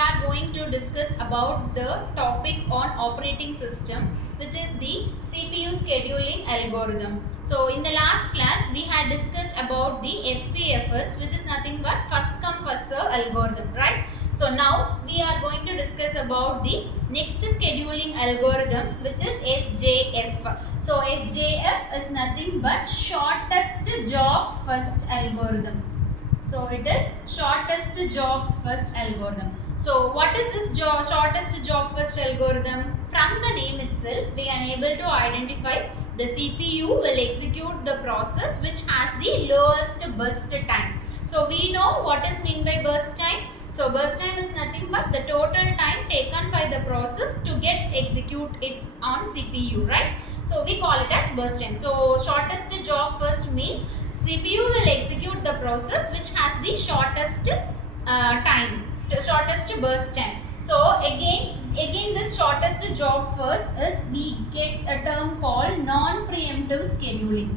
are going to discuss about the topic on operating system, which is the CPU scheduling algorithm. So in the last class we had discussed about the FCFS, which is nothing but first come first serve algorithm, right? So now we are going to discuss about the next scheduling algorithm, which is SJF. So SJF is nothing but shortest job first algorithm. So it is shortest job first algorithm. So what is this shortest job first algorithm? From the name itself, we are able to identify the CPU will execute the process which has the lowest burst time. So we know what is mean by burst time. So burst time is nothing but the total time taken by the process to get execute it on CPU, right? So we call it as burst time. So shortest job first means CPU will execute the process which has the shortest time, the shortest burst time. So again this shortest job first is we get a term called non-preemptive scheduling.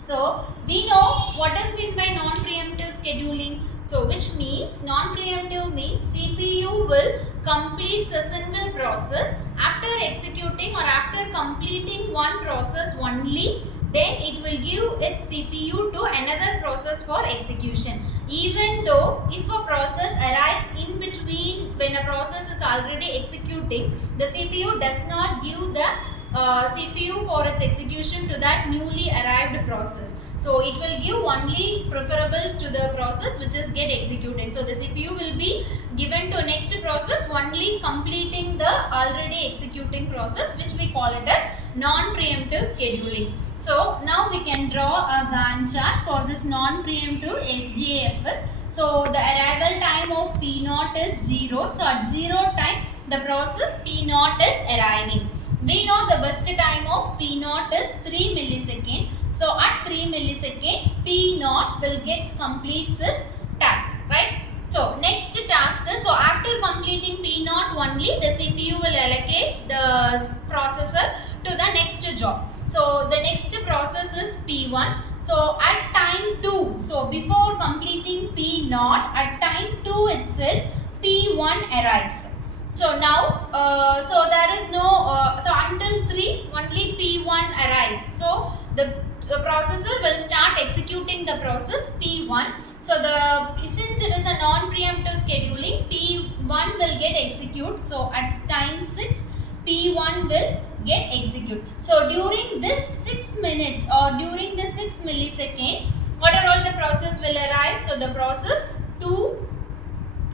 So we know what is meant by non-preemptive scheduling. So which means non-preemptive means CPU will complete a single process after executing or after completing one process only, then it will give its CPU to another process for execution. Even though if a process arrives in between when a process is already executing, the CPU does not give the CPU for its execution to that newly arrived process. So it will give only preferable to the process which is get executed. So the CPU will be given to next process only completing the already executing process, which we call it as non-preemptive scheduling. So now we can draw a Gantt chart for this non-preemptive SJFS. So the arrival time of P0 is 0. So at 0 time the process P0 is arriving. We know the burst time of P0 is 3 millisecond. So at 3 millisecond P0 will get completes its task, right? So next task is, so after completing P0 only the CPU will allocate the processor to the next job. So the next process is P1. So at time 2, so before completing P0, at time 2 itself P1 arrives. So now, so there is no, so until 3 only P1 arrives. So the processor will start executing the process P1. So since it is a non-preemptive scheduling, P1 will get execute. So at time 6 P1 will get execute. So during this 6 minutes or during the 6 millisecond, what are all the process will arrive? So the process 2,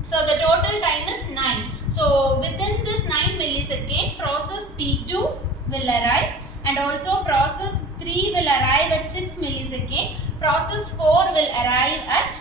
so the total time is 9. So within this 9 millisecond, process P2 will arrive, and also process 3 will arrive at 6 millisecond, process 4 will arrive at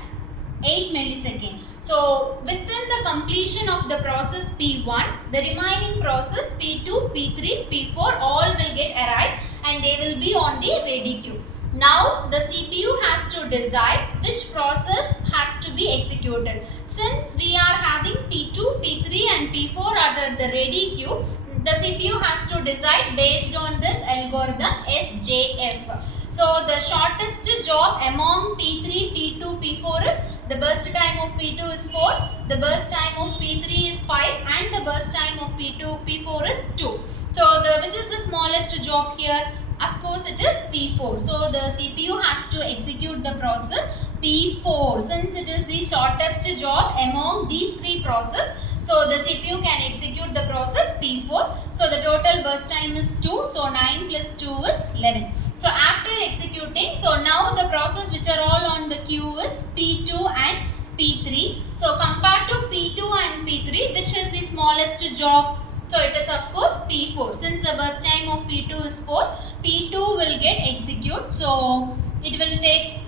8 millisecond. So within the completion of the process P1, the remaining process P2, P3, P4 all will get arrived and they will be on the ready queue. Now the CPU has to decide which process has to be executed. Since we are having P2, P3 and P4 at the ready queue, the CPU has to decide based on this algorithm SJF. So the shortest job among P3, P2, P4 is the burst time of P2 is 4, the burst time of P3 is 5 and the burst time of P2, P4 is 2. So which is the smallest job here? Of course it is P4. So the CPU has to execute the process P4 since it is the shortest job among these three processes. So the CPU can execute the process P4. So the total burst time is 2. So 9 plus 2 is 11. So after executing, so now the process which are all on the queue is P2 and P3. So compared to P2 and P3, which is the smallest job? So it is of course P4. Since the burst time of P2 is 4, P2 will get execute. So it will take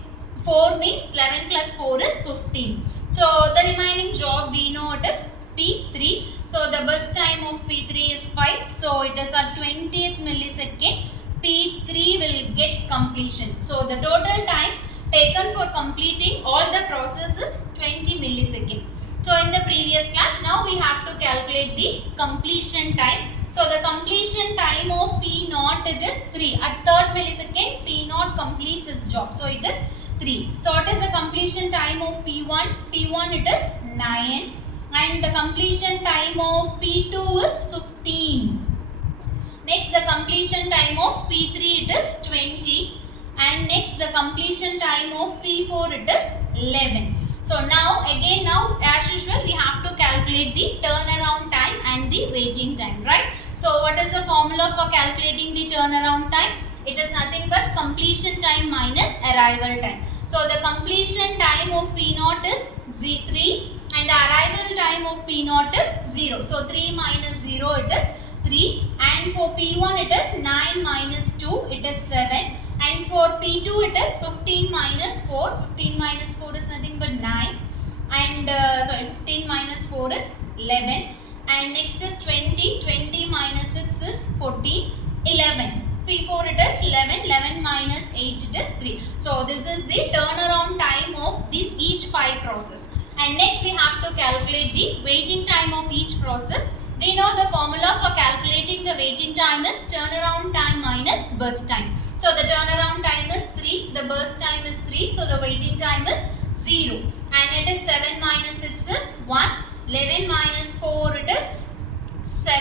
4 means 11 plus 4 is 15. So the remaining job we know it is P3. So the burst time of P3 is 5. So it is at 20th millisecond. P3 will get completion. So the total time taken for completing all the processes 20 millisecond. So in the previous class, now we have to calculate the completion time. So the completion time of P0 it is 3. At 3rd millisecond P0 completes its job. So it is 3. So what is the completion time of P1? P1 it is 9. and the completion time of P2 is 15. Next the completion time of P3 it is 20, and next the completion time of P4 it is 11. So now as usual we have to calculate the turnaround time and the waiting time, right? So what is the formula for calculating the turnaround time? It is nothing but completion time minus arrival time. So the completion time of P0 is Z3 and the arrival time of P0 is 0. So 3 minus 0 it is 3, and for P1 it is 9 minus 2 it is 7, and for P2 it is 15 minus 4. 15 minus 4 is nothing but 9, and 15 minus 4 is 11, and next is 20. 20 minus 6 is 14. 11. P4 it is 11. 11 minus 8 it is 3. So this is the turnaround time of this each 5 process. And next we have to calculate the waiting time of each process. We know the formula for calculating the waiting time is turnaround time minus burst time. So the turnaround time is 3, the burst time is 3, so the waiting time is 0. And it is 7 minus 6 is 1, 11 minus 4 it is 7,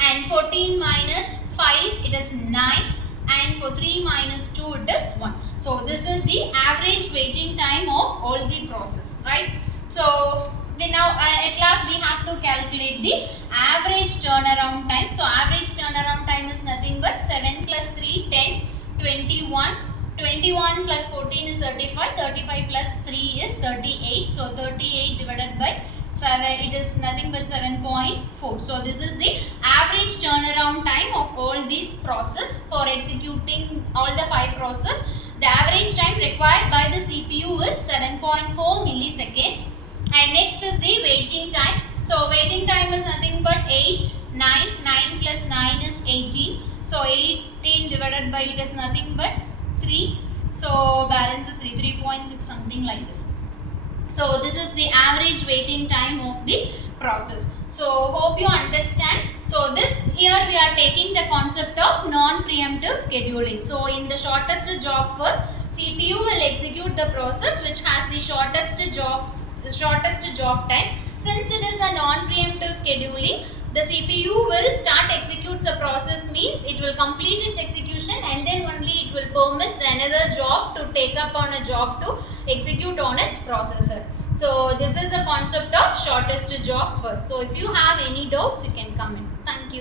and 14 minus 5 it is 9, and for 3 minus 2 it is 1. So this is the average waiting time of all the process, right? So we now at last we have to calculate the average turnaround time. So average turnaround time is nothing but 7 plus 3 10 21, 21 plus 14 is 35, 35 plus 3 is 38. So 38 divided by 7 it is nothing but 7.4. So this is the average turnaround time of all these process for executing all the 5 process. The average time required by the CPU is 7.4 milliseconds. And next is the waiting time. So waiting time is nothing but 8, 9, 9 plus 9 is 18. So 18 divided by it is nothing but 3. So balance is 3.6 something like this. So this is the average waiting time of the process. So hope you understand. So this here we are taking the concept of non-preemptive scheduling. So in the shortest job first, CPU will execute the process which has the shortest job time. Since it is a non-preemptive scheduling, the CPU will start executes a process, means it will complete its execution and then only it will permit another job to take up on a job to execute on its processor. So this is the concept of shortest job first. So if you have any doubts, you can comment. Thank you.